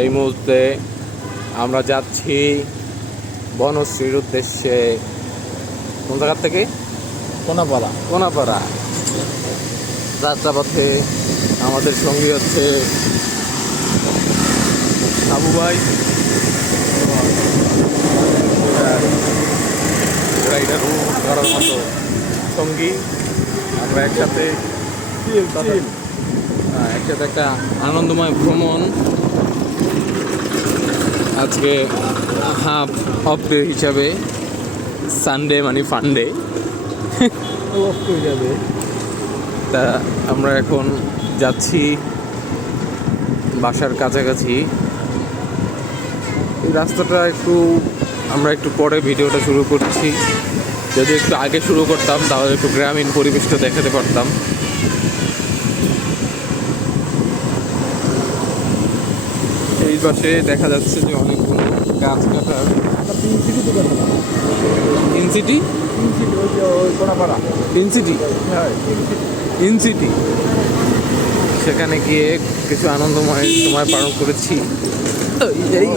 এই মুহূর্তে আমরা যাচ্ছি বনশ্রীর উদ্দেশ্যে। কোন জায়গার থেকে? কোনাপাড়া। কোনাপাড়া। যাত্রাপথে আমাদের সঙ্গী হচ্ছে আবু ভাই, রাইডার করার মতো সঙ্গী। আমরা একসাথে একসাথে একটা আনন্দময় ভ্রমণ। আজকে হাফ অফ ডে হিসাবে, সানডে মানে ফান্ডে। তা আমরা এখন যাচ্ছি বাসার কাছাকাছি। এই রাস্তাটা আমরা একটু পরে ভিডিওটা শুরু করছি। যদি একটু আগে শুরু করতাম তাহলে একটু গ্রামীণ পরিবেশটা দেখাতে পারতাম। এই পাশে দেখা যাচ্ছে যে অনেকগুলো গাছ কাটার ইনসিটি ইনসিটি সেখানে গিয়ে কিছু আনন্দময় সময় পালন করেছি। এই